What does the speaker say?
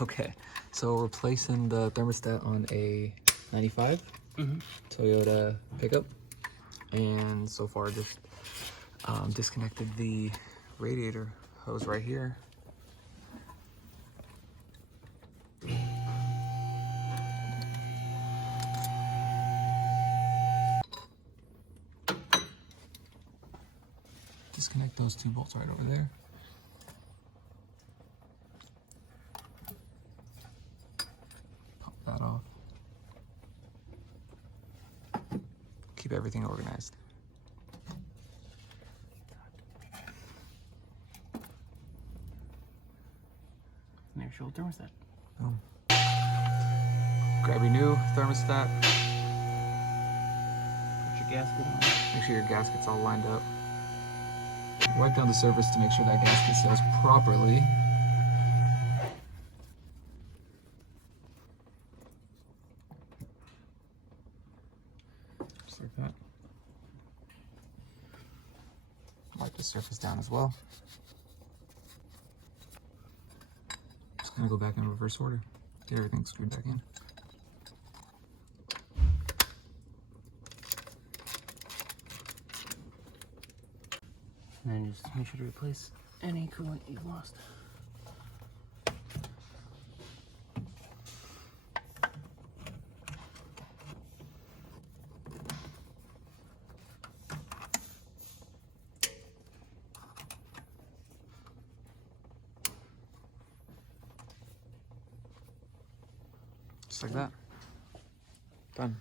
Okay, so we're replacing the thermostat on a 95 Toyota pickup, and so far just disconnected the radiator hose right here. Disconnect those two bolts right over there. Pop that off. Keep everything organized. There's your old thermostat. Boom. Grab your new thermostat. Put your gasket on. Make sure your gasket's all lined up. Wipe down the surface to make sure that gasket seals properly. Just like that. Wipe the surface down as well. Just gonna go back in reverse order. Get everything screwed back in. And then just make sure to replace any coolant you've lost. Just like that. Done.